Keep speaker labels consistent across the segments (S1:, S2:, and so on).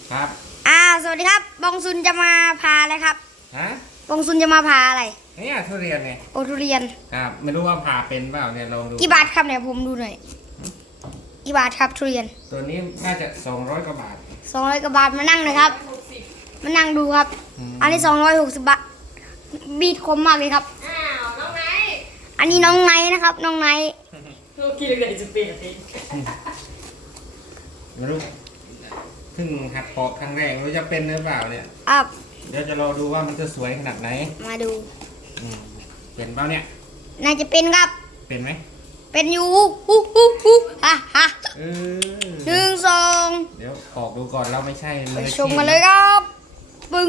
S1: ครับ
S2: สวัสดีครับบองซุนจะมาพาอะไรครับ
S1: ฮะ
S2: บองซุนจะมาพาอะไร
S1: เนี่ยทุเรียนไง
S2: โอทุเรียน
S1: ครับไม่รู้ว่าผ่าเป็นเปล่าเนี่ยลองดู
S2: กี่บาทครับเนี่ยผมดูหน่อยกี่บาทครับทุเรียน
S1: ตัวนี้น่าจะ200 กว่าบาท
S2: 200 กว่าบาทมานั่งหน่อยครับมานั่งดูครับอันนี้260 บาทบีดคมมากเลยครับ
S3: น้องไนท์
S2: อันนี้น้องไนท์นะครับน้องไนท์
S3: ลูกกินเลยจะเป็นอะไร
S1: ไม่รู้เพิ่งหัดปอกครั้งแรกไม่รู้จะเป็นหรือเปล่าเนี่ยเดี๋ยวจะรอดูว่ามันจะสวยขนาดไหน
S2: มาดู
S1: เป็นเปล่าเนี่ย
S2: น่าจะเป็นครับ
S1: เป็นไหม
S2: เป็นอยู่ฮ่า1 2
S1: เดี๋ยวปอกดูก่อนเราไม่ใช่
S2: ไปชมกันเลยครับปึ้ง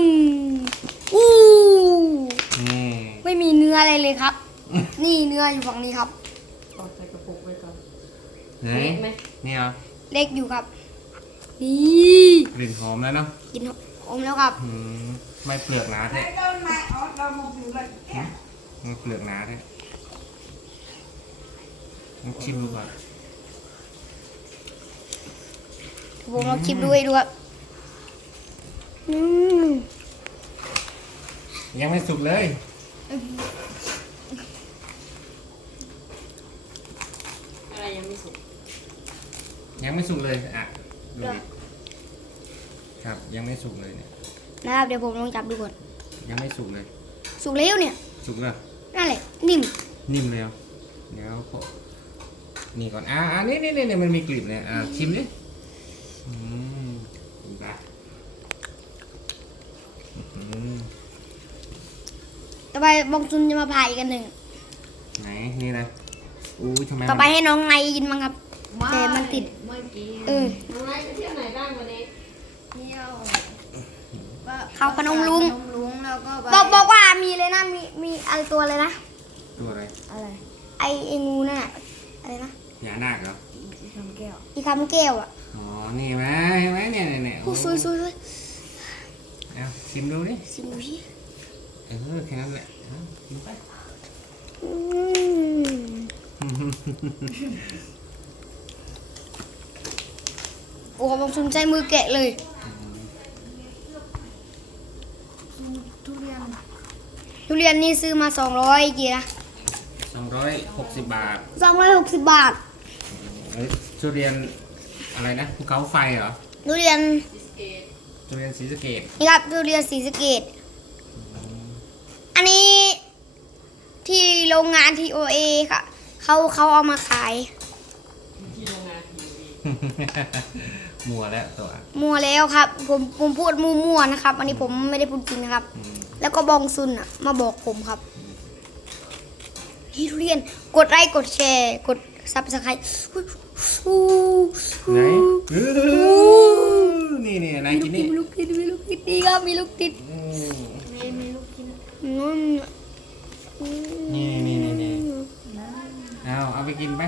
S2: ไม่มีเนื้ออะไรเลยครับนี่เนื้ออยู่ฝั่งนี้ครับ
S3: ใส่กระปุกไว้ก่อน
S1: ไหนนี่เหรอ
S2: เล็กอยู่ครับนี่
S1: กลิ่นหอมแล้วเนาะ
S2: กลิ่นหอมแล้วครับ
S1: ไม่เปลือกหนาแท้ไม่เปลือกหนาแท้ชิมดูก่อน
S2: ผมลองชิมดูให้ดูครับ
S1: ยังไม่สุกเลย
S3: อะไรยังไม่สุก
S1: ยังไม่สุกเลยอ่ะดูดิครับยังไม่สุกเลยเนี่ย
S2: นะครับเดี๋ยวผมลองจับดูก่อน
S1: ยังไม่สุกเลย
S2: สุกแล้วเนี่ย
S1: สุกแล้ว
S2: นั่นแหละนิ่ม
S1: แล้วเดี๋ยวนี่ก่อนนี่มันมีกลิ่นเนี่ยชิมดิดูป่ะ
S2: ต่อไปบองซุนจะมาพายอีกกันหนึ่ง
S1: ไหนนี่นะทำไม
S2: ต่อไปให้น้องไงกินมั้งครับแต่มันติด
S3: เมื่อกี้น้องไนท์ไปเที่ยวไหนบ้างวันนี้เที่ยว
S2: เขาพนมลุง
S3: แล้วก็
S2: บอกว่ามีเลยนะมีอะไรตัวเลยนะ
S1: ตัวอะไร
S2: ไองูน่ะอะไรนะ
S1: หยานาคเหรอ
S2: อีคำแก้วอ่ะ
S1: อ๋อนี่ไหมเนี่ย
S2: สวย
S1: เอาชิมดูดิ
S2: ชิมดูสิ
S1: แค่นั้นแหละกินไป
S2: โอ้บางซุนใช้มือแกะเลยทุเรียนนี่ซื้อมา200กี่นะ
S1: 260 บาท
S2: 260 บาท
S1: ทุเรียนอะไรนะภูเขาไฟเหรอ
S2: ทุเรียน
S1: ศรีสะเกษ
S2: นี่ครับทุเรียนศรีสะเกษอันนี้ที่โรงงาน TOA ค่ะเขาเอามาขาย
S3: ที่โรงงาน
S1: มัวแล้วตัว
S2: มัวแล้วครับผมพูดมั่วนะครับอันนี้ผมไม่ได้พูดจริงนะครับแล้วก็บองซุนมาบอกผมครับทุเรียนกดไลค์กดแชร์กดซับสไครต์
S1: ไหนนี่ไหนกินนี่
S2: มีลูกติดนี่ครับมีลูกติด
S3: มีลูกกิน
S1: นี่เอาไปกินไป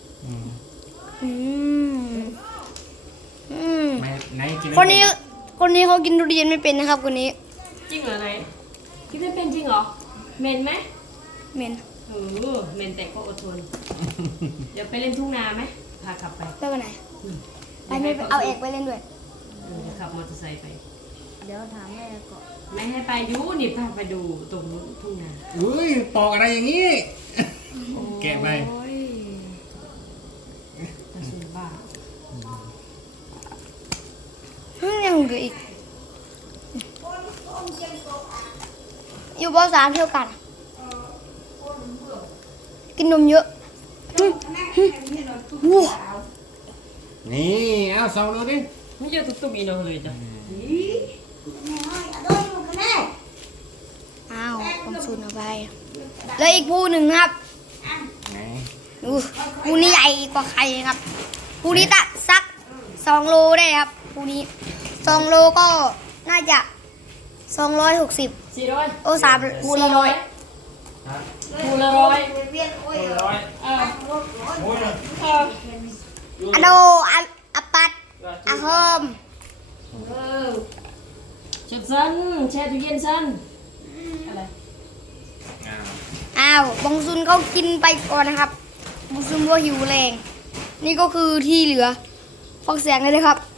S1: ไหนกิน
S2: คนนี้เขากินทุเรียนไม่เป็นนะครับคนนี้
S3: จริงเหรอไหนกินไม่เป็นจริงเหรอเหม็นไหม
S2: เหม็น
S3: เหม็นแต่ก็อดทนเดี๋ยวไปเล่นทุ่งนาไหมพาขับไป
S2: ไปไหนไปไม่เอาเอกไปเล่นด้วย
S3: ขับมอเตอร์ไซค์ไป
S2: เดี๋ยวถามแม่ก่อน
S3: ไม่ให้ไปยูนี่พาไปดูตรงทุ่งนา
S1: ปอกอะไรอย่างนี้แกะไป
S3: ตาสูบ้า
S2: ยังเหลืออีกอยู่ป.3เที่ยวกันกินนมเยอะ
S1: นี่เอาส่องดูดิ
S3: ไม่เยอะตุ๊บอีโน่เลยจ้ะ
S2: ของซุนเอาไปแล้วอีกผู้หนึ่งครับผู้นี้ใหญ่กว่าใครครับผู้นี้ตัดสัก2 โลได้ครับผู้นี้2 โลก็น่าจะ260
S3: 400
S2: โอ้3
S3: คูละ100
S2: อะโดอะปัดอะเฮิม
S3: เช็ดซันแช่ตู้เย็นซันอะไร
S2: บองซุนเขากินไปก่อนนะครับบองซุนว่าหิวแรงนี่ก็คือที่เหลือฟังเสียงเลยครับ